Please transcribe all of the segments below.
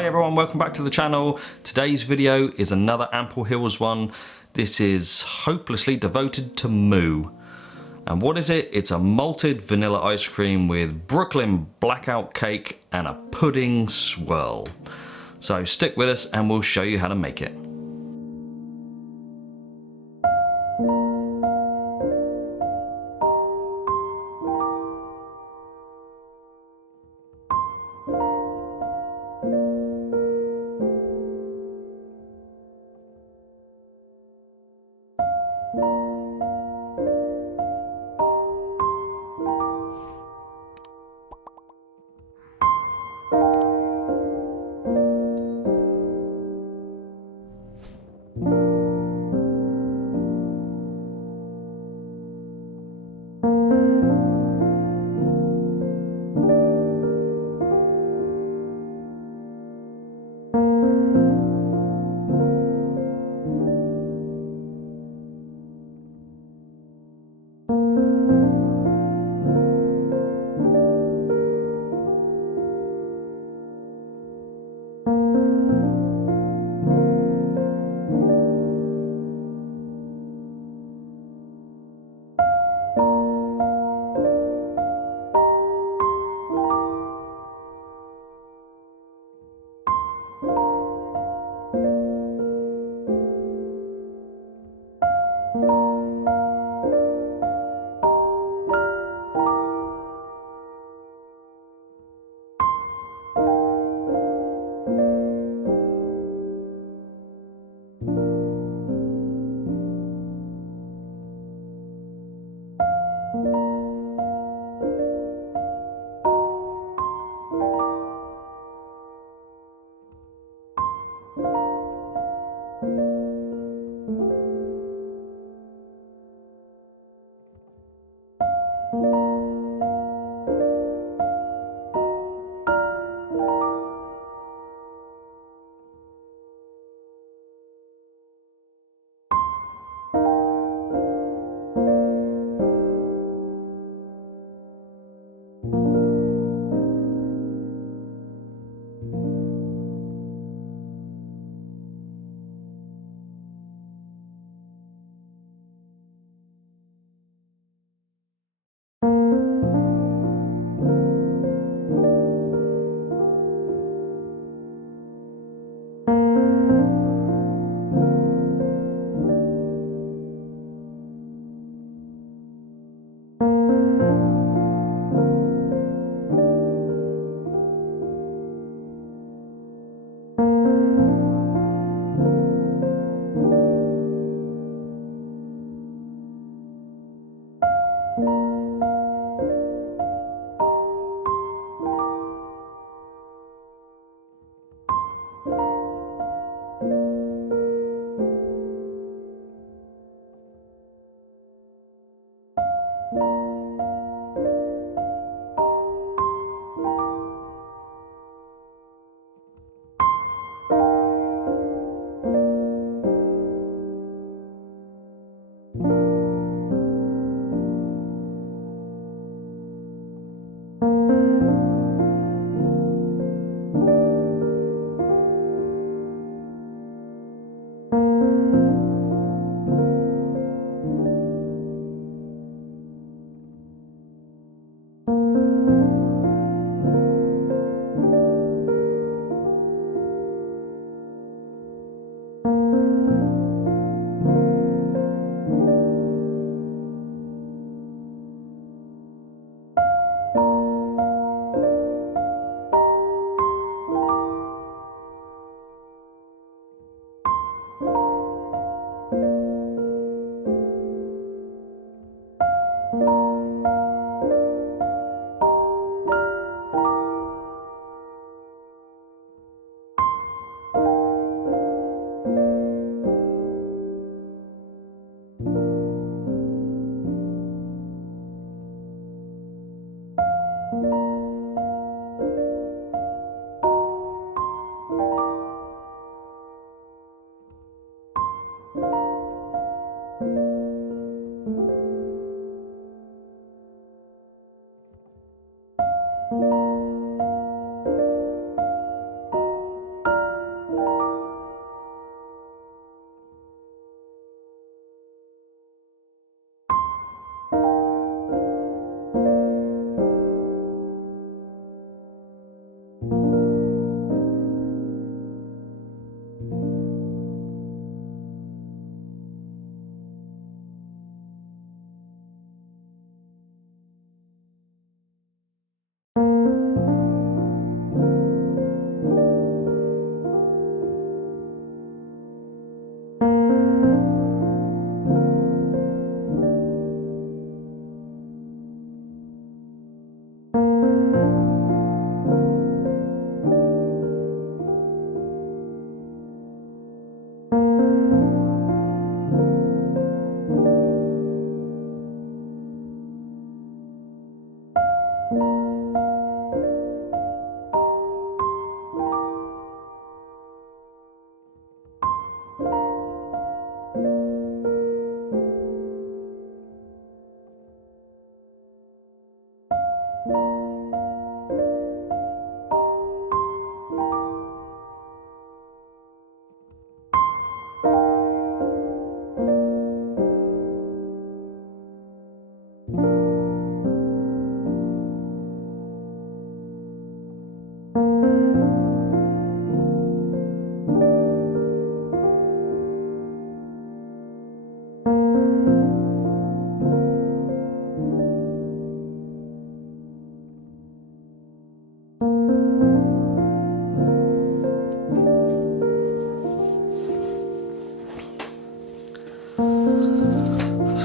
Hi everyone, welcome back to the channel. Today's video is another Ample Hills one. This is hopelessly devoted to moo. And what is it? It's a malted vanilla ice cream with Brooklyn Blackout Cake and a pudding swirl. So stick with us and we'll show you how to make it.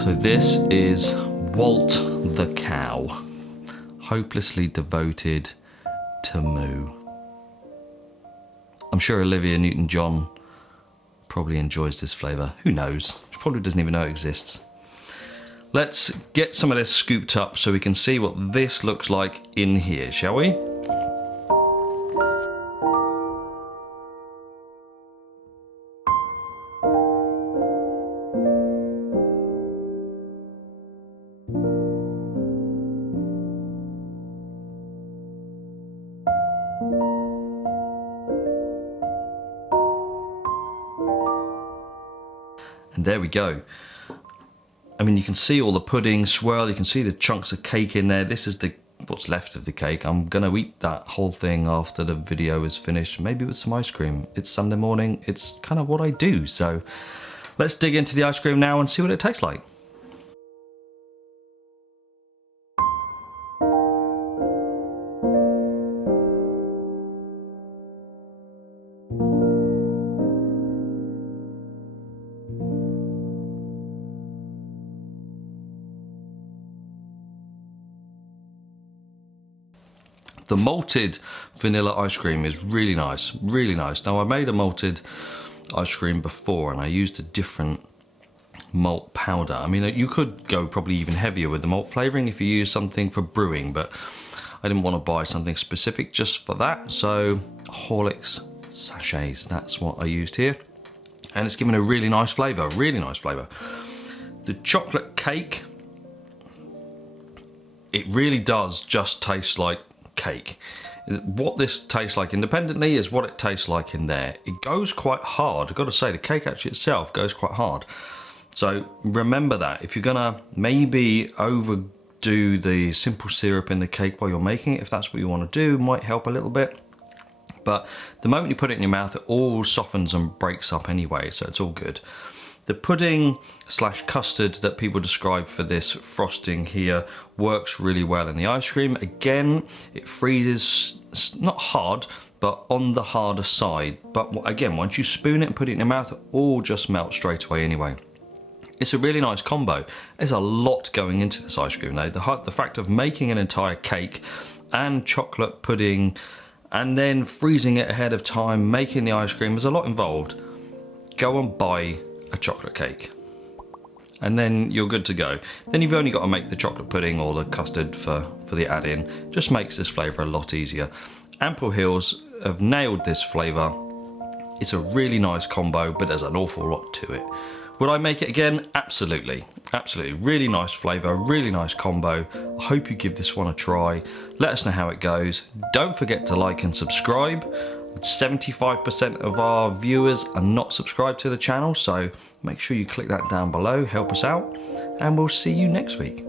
So this is Walt the Cow, hopelessly devoted to moo. I'm sure Olivia Newton-John probably enjoys this flavour. Who knows? She probably doesn't even know it exists. Let's get some of this scooped up so we can see what this looks like in here, shall we? And there we go. I mean, you can see all the pudding swirl, you can see the chunks of cake in there. This is what's left of the cake. I'm gonna eat that whole thing after the video is finished, maybe with some ice cream. It's Sunday morning, it's kind of what I do. So let's dig into the ice cream now and see what it tastes like. The malted vanilla ice cream is really nice, really nice. Now I made a malted ice cream before and I used a different malt powder. I mean, you could go probably even heavier with the malt flavouring if you use something for brewing, but I didn't want to buy something specific just for that. So Horlicks sachets, that's what I used here. And it's given a really nice flavour, really nice flavour. The chocolate cake, it really does just taste like cake. What this tastes like independently is what it tastes like in there. It goes quite hard. I've got to say, the cake actually itself goes quite hard. So remember that. If you're gonna maybe overdo the simple syrup in the cake while you're making it, if that's what you want to do, might help a little bit. But the moment you put it in your mouth, it all softens and breaks up anyway, so it's all good. The pudding slash custard that people describe for this frosting here works really well in the ice cream. Again, it freezes, not hard, but on the harder side. But again, once you spoon it and put it in your mouth, it all just melts straight away anyway. It's a really nice combo. There's a lot going into this ice cream though. The fact of making an entire cake and chocolate pudding and then freezing it ahead of time, making the ice cream, there's a lot involved. Go and buy a chocolate cake and then you're good to go. Then you've only got to make the chocolate pudding or the custard for the add-in. Just makes this flavour a lot easier. Ample Hills have nailed this flavour. It's a really nice combo, but there's an awful lot to it. Would I make it again? Absolutely, absolutely. Really nice flavour, really nice combo. I hope you give this one a try. Let us know how it goes. Don't forget to like and subscribe. 75% of our viewers are not subscribed to the channel, so make sure you click that down below, help us out, and we'll see you next week.